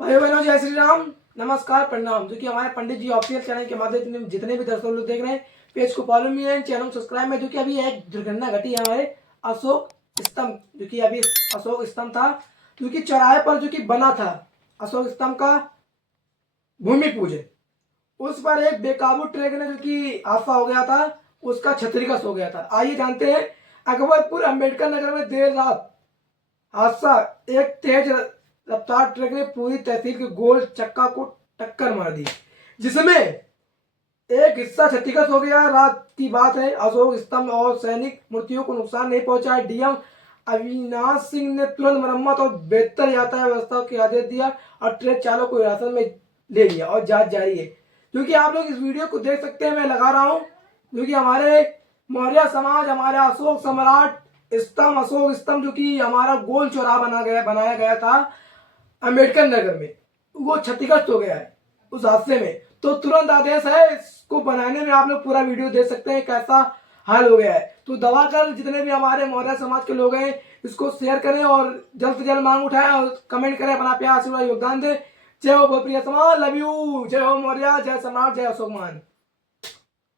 भाई बहनों जय श्री राम, नमस्कार, प्रणाम। जो कि हमारे पंडित जी ऑफिशियल चैनल के माध्यम से जितने भी दर्शक लोग देख रहे हैं, पेज को फॉलो में है, चैनल को सब्सक्राइब में। जो कि अभी एक दुर्घटना घटी है हमारे अशोक स्तंभ, जो कि अभी अशोक स्तंभ था, जो कि चौराहे पर जो कि बना था अशोक स्तंभ का भूमि पूजन। उस पर एक बेकाबू ट्रक ने जो कि हादसा हो गया था, उसका क्षतिग्रस्त हो गया था। आइए जानते हैं अकबरपुर अंबेडकर नगर में देर रात हादसा। एक तेज रफ्तार ट्रक ने पूरी तहसील के गोल चक्का को टक्कर मार दी, जिसमें एक हिस्सा क्षतिग्रस्त हो गया। रात की बात है, अशोक स्तंभ और सैनिक मूर्तियों को नुकसान नहीं पहुंचा। डीएम अविनाश सिंह ने तुरंत मरम्मत और बेहतर यातायात व्यवस्था के आदेश दिया और ट्रक चालक को हिरासत में ले लिया और जांच जारी है। क्योंकि आप लोग इस वीडियो को देख सकते हैं, मैं लगा रहा हूं, जो कि हमारे मौर्य समाज, हमारे अशोक सम्राट स्तंभ, अशोक स्तंभ जो कि हमारा गोल चौराहा बनाया गया था अंबेडकर नगर में, वो क्षतिग्रस्त हो गया है उस हादसे में। तो तुरंत आदेश है, इसको बनाने में आप लोग पूरा वीडियो देख सकते हैं कैसा हाल हो गया है। तो दबा कर जितने भी हमारे मौर्य समाज के लोग हैं, इसको शेयर करें और जल्द से जल्द मांग उठाएं और कमेंट करें, अपना प्यार आशीर्वाद योगदान दें। जय हो भोजप्रिय समाज, लव यू। जय हो मौर्य, जय सम्राट, जय अशोक मान।